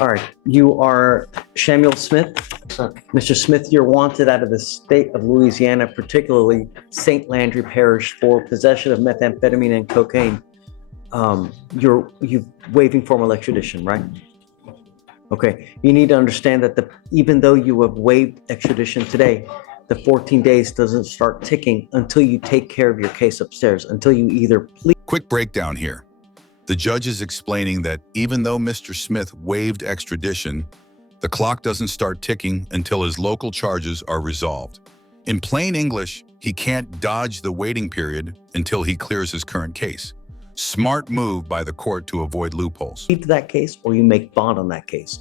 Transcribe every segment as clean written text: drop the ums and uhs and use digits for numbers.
All right, you are Shamuel Smith. Sir. Mr. Smith, you're wanted out of the state of Louisiana, particularly St. Landry Parish, for possession of methamphetamine and cocaine. You're waiving formal extradition, right? Okay, you need to understand that even though you have waived extradition today, the 14 days doesn't start ticking until you take care of your case upstairs, until you either plead. Quick breakdown here. The judge is explaining that even though Mr. Smith waived extradition, the clock doesn't start ticking until his local charges are resolved. In plain English, he can't dodge the waiting period until he clears his current case. Smart move by the court to avoid loopholes. To that case, or you make bond on that case.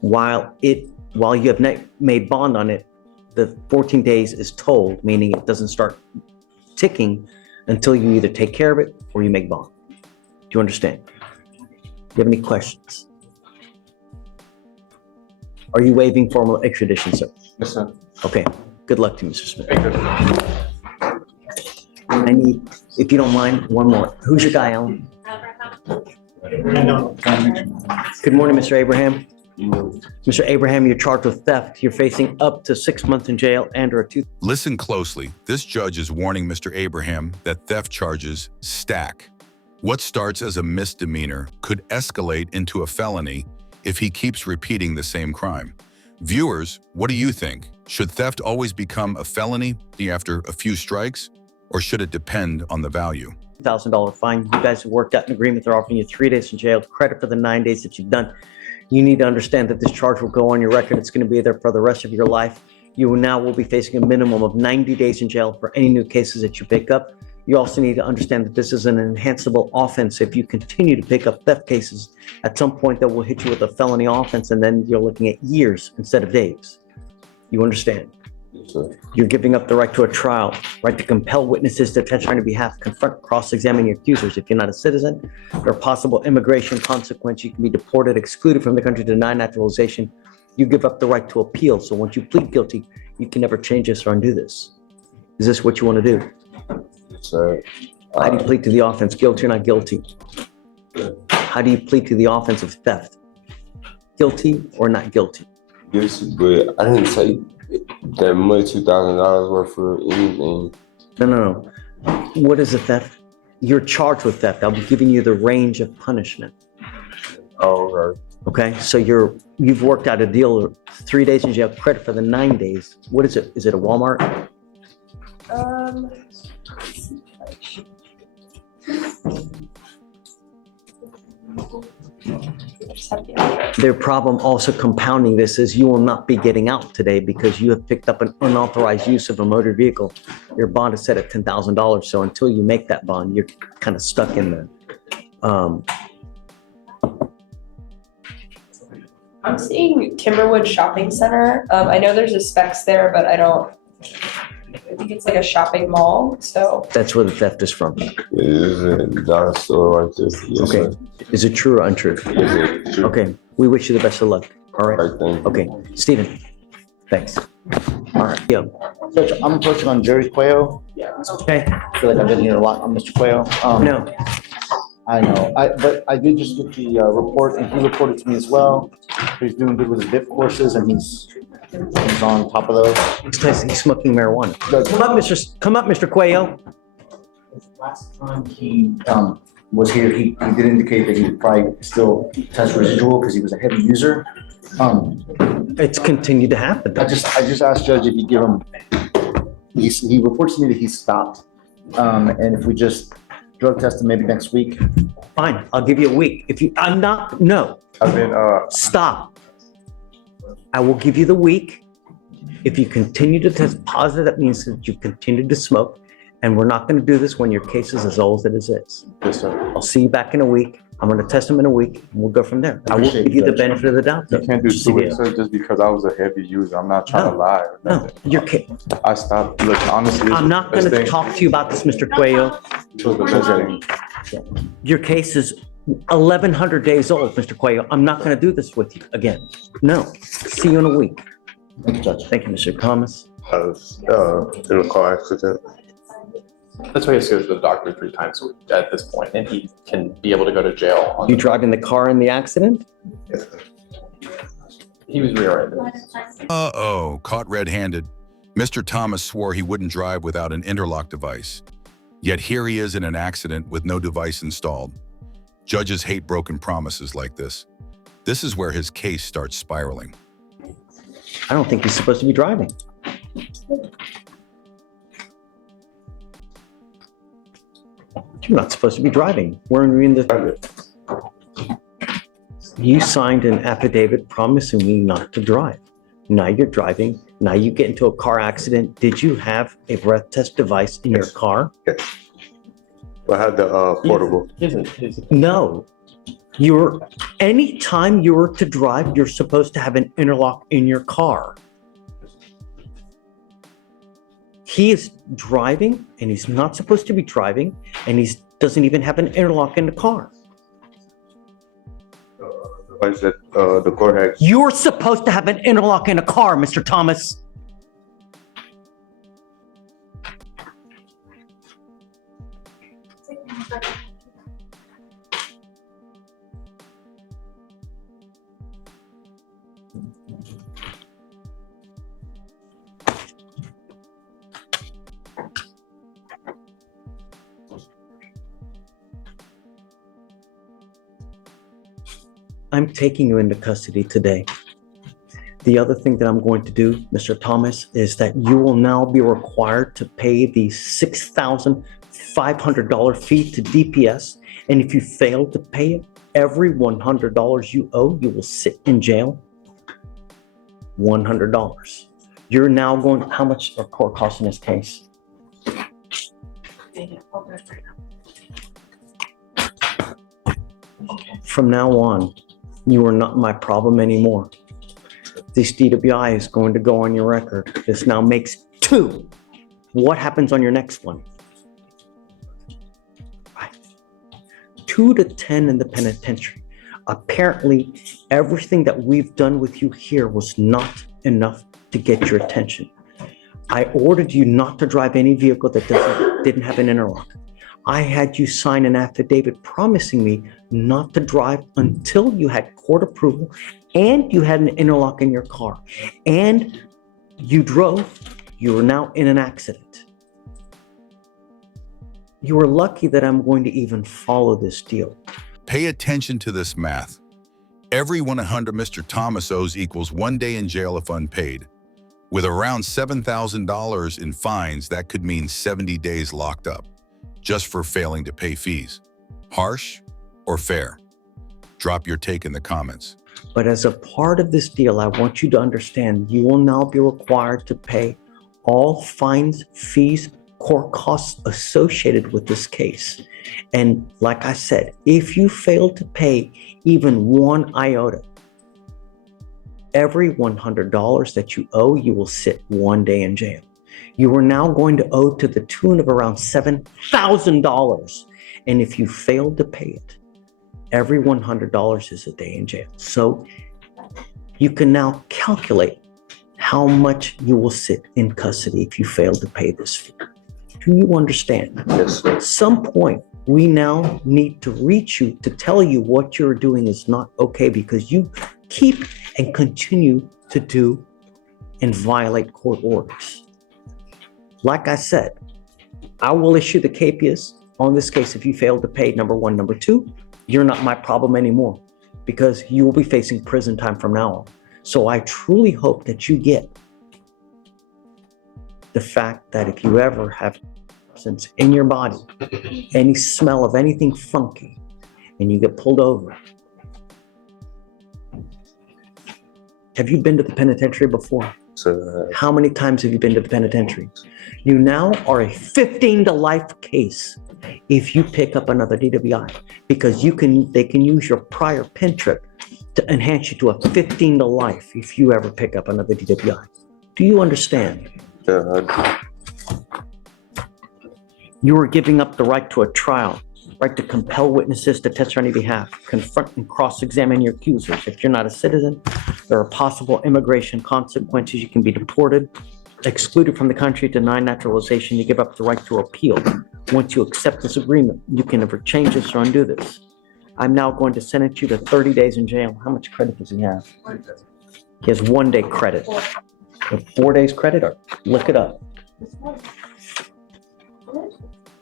While you have made bond on it, the 14 days is tolled, meaning it doesn't start ticking until you either take care of it or you make bond. Do you understand? Do you have any questions? Are you waiving formal extradition, sir? Yes, sir. Okay. Good luck to you, Mr. Smith. I need, if you don't mind, one more. Who's your guy, Alan? Good morning, Mr. Abraham. Mr. Abraham, you're charged with theft. You're facing up to 6 months in jail and/or a $2,000. Listen closely. This judge is warning Mr. Abraham that theft charges stack. What starts as a misdemeanor could escalate into a felony if he keeps repeating the same crime. Viewers, what do you think? Should theft always become a felony after a few strikes, or should it depend on the value? $1,000 fine. You guys have worked out an agreement. They're offering you 3 days in jail, credit for the 9 days that you've done. You need to understand that this charge will go on your record. It's going to be there for the rest of your life. You will be facing a minimum of 90 days in jail for any new cases that you pick up. You also need to understand that this is an enhanceable offense. If you continue to pick up theft cases, at some point that will hit you with a felony offense, and then you're looking at years instead of days. You understand? Yes, sir. You're giving up the right to a trial, right to compel witnesses to testify on your behalf, confront, cross-examine your accusers. If you're not a citizen, there are possible immigration consequences. You can be deported, excluded from the country, denied naturalization. You give up the right to appeal. So once you plead guilty, you can never change this or undo this. Is this what you want to do? Yes, sir. How do you plead to the offense? Guilty or not guilty? How do you plead to the offense of theft? Guilty or not guilty? Yes, but I didn't take that much $2,000 worth for anything. No. What is a theft? You're charged with theft. I'll be giving you the range of punishment. Oh, right. Okay, so you've worked out a deal, 3 days in jail, credit for the 9 days. What is it? Is it a Walmart? Their problem also compounding this is you will not be getting out today because you have picked up an unauthorized use of a motor vehicle. Your bond is set at $10,000. So until you make that bond, you're kind of stuck in there. I'm seeing Timberwood Shopping Center. I know there's a specs there, but I think it's like a shopping mall, so. That's where the theft is from. Is a dollar store right there. Yes, Okay. sir. Is it true or untrue? Is it true? Okay. We wish you the best of luck. All right. Right, thank you. Okay. Stephen. Thanks. All right. Yeah. Judge, I'm approaching on Jerry Cuello. Okay. I feel like I've been here a lot on Mr. Cuello. No. I know, but I did just get the report, and he reported to me as well. He's doing good with his VIP courses, and he's on top of those. He's smoking marijuana. Judge, Come up, Mr. Cuello. last time he was here, he did indicate that he would probably still test residual because he was a heavy user. It's continued to happen. I just asked Judge if you give him, he reports to me that he stopped. And if we just drug test him maybe next week. Fine. I'll give you a week. No, I've been, stop. I will give you the week. If you continue to test positive, that means that you continue to smoke. And we're not going to do this when your case is as old as it is. Yes, sir. I'll see you back in a week. I'm going to test him in a week, and we'll go from there. I will Appreciate give you the Judge. benefit of the doubt. You can't do Just 2 to weeks, get- sir, just because I was a heavy user. I'm not trying to lie or No, nothing. I stopped. Look, honestly, I'm not going to talk to you about this, Mr. Cuello. Your case is 1,100 days old, Mr. Cuello. I'm not going to do this with you again. No. See you in a week. Thank you, Judge. Thank you, Mr. Thomas. I was in a car accident. That's why he has to go to the doctor 3 times a week at this point, and he can be able to go to jail. You driving the car in the accident? Yes, sir. He was rear-ended. Uh-oh, caught red-handed. Mr. Thomas swore he wouldn't drive without an interlock device. Yet here he is in an accident with no device installed. Judges hate broken promises like this. This is where his case starts spiraling. I don't think he's supposed to be driving. You're not supposed to be driving. We're in the. You signed an affidavit promising me not to drive. Now you're driving. Now you get into a car accident. Did you have a breath test device in your car? Yes. I had the portable. No. Anytime you were to drive, you're supposed to have an interlock in your car. He is driving and he's not supposed to be driving and he doesn't even have an interlock in the car. Device that the court had. You're supposed to have an interlock in a car, Mr. Thomas. I'm taking you into custody today. The other thing that I'm going to do, Mr. Thomas, is that you will now be required to pay the $6,500 fee to DPS. And if you fail to pay it, every $100 you owe, you will sit in jail. $100. You're now going, how much are court costs in this case? From now on, you are not my problem anymore. This DWI is going to go on your record. This now makes 2. What happens on your next one? Right. 2 to 10 in the penitentiary. Apparently, everything that we've done with you here was not enough to get your attention. I ordered you not to drive any vehicle that didn't have an interlock. I had you sign an affidavit promising me not to drive until you had court approval and you had an interlock in your car. And you drove, you are now in an accident. You are lucky that I'm going to even follow this deal. Pay attention to this math. Every 100 Mr. Thomas owes equals 1 day in jail if unpaid. With around $7,000 in fines, that could mean 70 days locked up, just for failing to pay fees. Harsh or fair? Drop your take in the comments. But as a part of this deal, I want you to understand you will now be required to pay all fines, fees, court costs associated with this case. And like I said, if you fail to pay even 1 iota, every $100 that you owe, you will sit 1 day in jail. You are now going to owe to the tune of around $7,000. And if you fail to pay it, every $100 is a day in jail. So you can now calculate how much you will sit in custody if you fail to pay this fee. Do you understand? Yes. At some point, we now need to reach you to tell you what you're doing is not okay because you keep and continue to do and violate court orders. Like I said, I will issue the capias on this case if you fail to pay, number 1. Number 2, you're not my problem anymore because you will be facing prison time from now on. So I truly hope that you get the fact that if you ever have substance in your body, any smell of anything funky, and you get pulled over. Have you been to the penitentiary before? So, How many times have you been to the penitentiary? You now are a 15 to life case if you pick up another DWI because they can use your prior pen trip to enhance you to a 15 to life if you ever pick up another DWI. Do you understand? You are giving up the right to a trial, right to compel witnesses to test on your behalf, confront and cross-examine your accusers. If you're not a citizen, there are possible immigration consequences. You can be deported, excluded from the country, denied naturalization. You give up the right to appeal. Once you accept this agreement, you can never change this or undo this. I'm now going to sentence you to 30 days in jail. How much credit does he have? He has 1 day credit. 4 days credit, or look it up.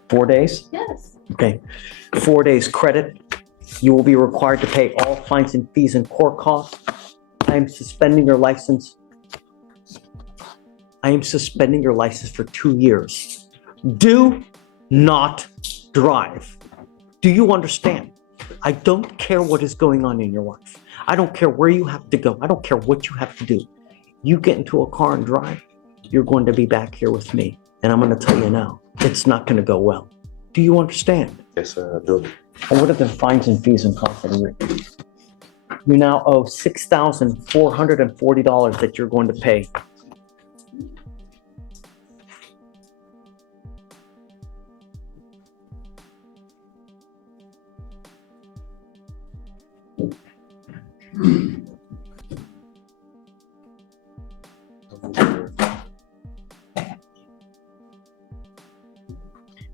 4 days? Yes. Okay. 4 days credit. You will be required to pay all fines and fees and court costs. I am suspending your license. I am suspending your license for 2 years. Do not drive. Do you understand? I don't care what is going on in your life. I don't care where you have to go. I don't care what you have to do. You get into a car and drive, you're going to be back here with me. And I'm going to tell you now, it's not going to go well. Do you understand? Yes, sir, I do. And what are the fines and fees and costs that you You now owe $6,440 that you're going to pay.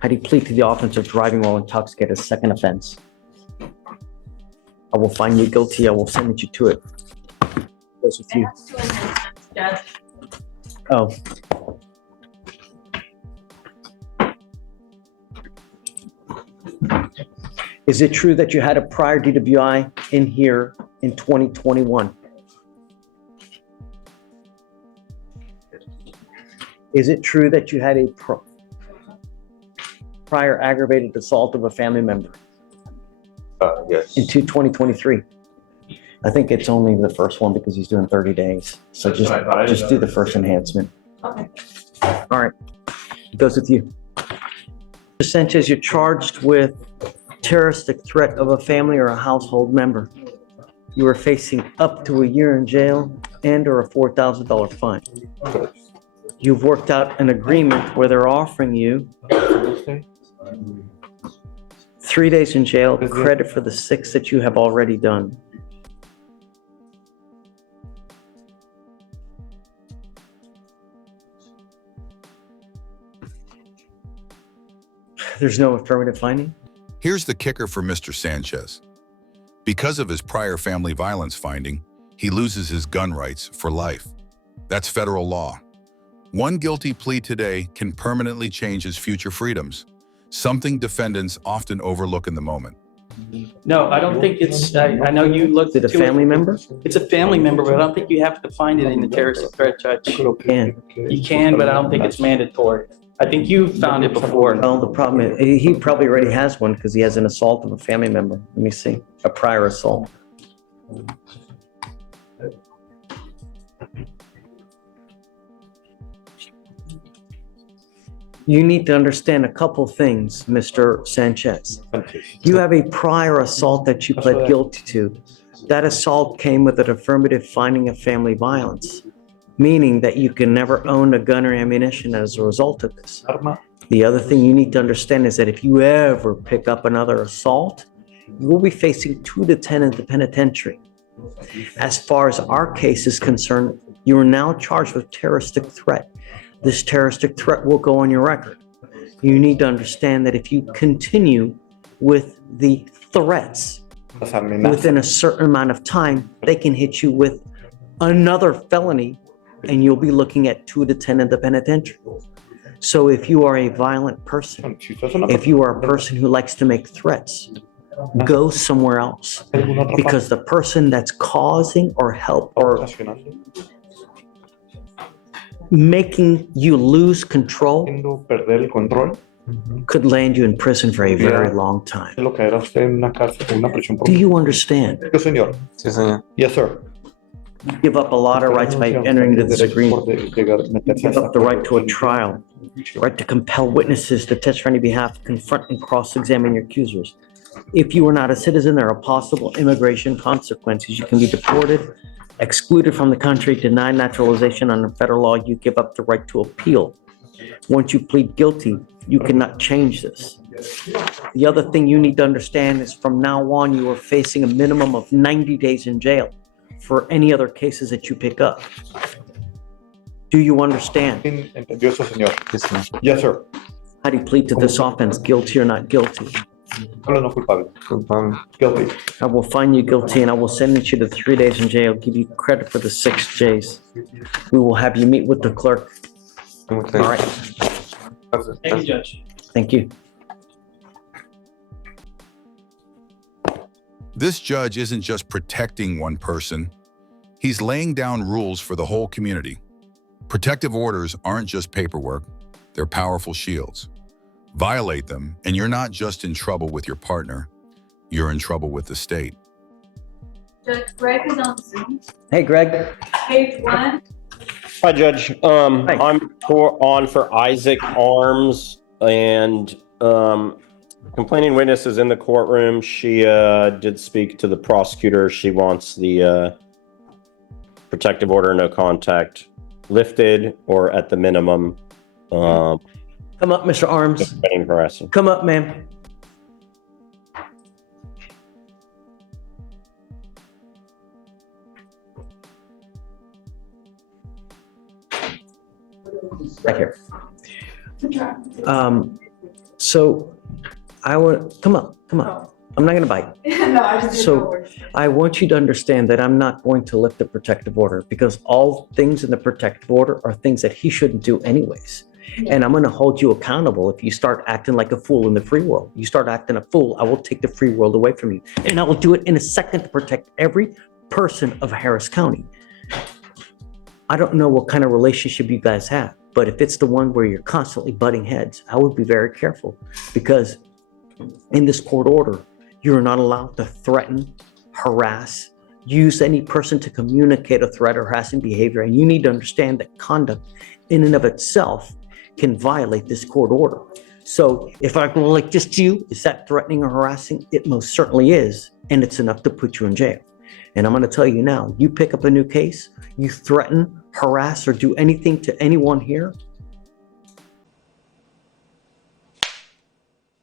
How do you plead to the offense of driving while intoxicated, second offense? I will find you guilty. I will sentence you to it. Goes with It you. has 2 enhancements, Judge. Oh. Is it true that you had a prior DWI in here in 2021? Is it true that you had a prior aggravated assault of a family member Yes. in 2023? I think it's only the first one because he's doing 30 days. So just do the first enhancement. Okay. All right, it goes with you. Mr. Sanchez, you're charged with terroristic threat of a family or a household member. You are facing up to a year in jail and or a $4,000 fine. You've worked out an agreement where they're offering you 3 days in jail, credit for the 6 that you have already done. There's no affirmative finding? Here's the kicker for Mr. Sanchez. Because of his prior family violence finding, he loses his gun rights for life. That's federal law. One guilty plea today can permanently change his future freedoms, something defendants often overlook in the moment. No, I don't think it's, I know you looked Is it a into family member? It's a family member, but I don't think you have to find it in the terrorist threat, Judge. Can. You can, but I don't think it's mandatory. I think you found it before. Well, the problem is, he probably already has one because he has an assault of a family member. Let me see, a prior assault. You need to understand a couple things, Mr. Sanchez. You have a prior assault that you pled guilty to. That assault came with an affirmative finding of family violence, meaning that you can never own a gun or ammunition as a result of this. The other thing you need to understand is that if you ever pick up another assault, you will be facing 2 to 10 in the penitentiary. As far as our case is concerned, you are now charged with terroristic threat. This terroristic threat will go on your record. You need to understand that if you continue with the threats within a certain amount of time, they can hit you with another felony and you'll be looking at 2 to 10 in the penitentiary. So if you are a violent person, if you are a person who likes to make threats, go somewhere else, because the person that's causing or help or making you lose control could land you in prison for a very long time. Do you understand? Sí, señor. Yes, sir. You give up a lot of rights by entering into this agreement. You give up the right to a trial, the right to compel witnesses to testify on your behalf, confront and cross-examine your accusers. If you are not a citizen, there are possible immigration consequences. You can be deported, excluded from the country, denied naturalization under federal law. You give up the right to appeal. Once you plead guilty, you cannot change this. The other thing you need to understand is from now on, you are facing a minimum of 90 days in jail for any other cases that you pick up. Do you understand? Entendió eso, señor. Yes, señor. Yes, sir. How do you plead to this offense, guilty or not guilty? Solo no culpable. Culpable. Guilty. I will find you guilty and I will sentence you to 3 days in jail, give you credit for the 6 J's. We will have you meet with the clerk. Okay. All right, Thank you, Judge. thank you. This judge isn't just protecting one person, he's laying down rules for the whole community. Protective orders aren't just paperwork, they're powerful shields. Violate them, and you're not just in trouble with your partner, you're in trouble with the state. Judge Greg is on Zoom, Hey, Greg. page 1. Hi, Judge. I'm on for Isaac Arms, and complaining witness is in the courtroom. She did speak to the prosecutor. She wants the protective order, no contact, lifted or at the minimum. Come up, Mr. Arms. Complaining harassing. Come up, ma'am. Back here. So I want, come up. I'm not gonna bite. No, I just So- didn't know. I want you to understand that I'm not going to lift the protective order because all things in the protective order are things that he shouldn't do anyways. And I'm gonna hold you accountable if you start acting like a fool in the free world. You start acting a fool, I will take the free world away from you. And I will do it in a second to protect every person of Harris County. I don't know what kind of relationship you guys have, but if it's the one where you're constantly butting heads, I would be very careful because in this court order, you're not allowed to threaten, harass, use any person to communicate a threat or harassing behavior. And you need to understand that conduct in and of itself can violate this court order. So if I go like this to you, is that threatening or harassing? It most certainly is. And it's enough to put you in jail. And I'm going to tell you now, you pick up a new case, you threaten, harass, or do anything to anyone here,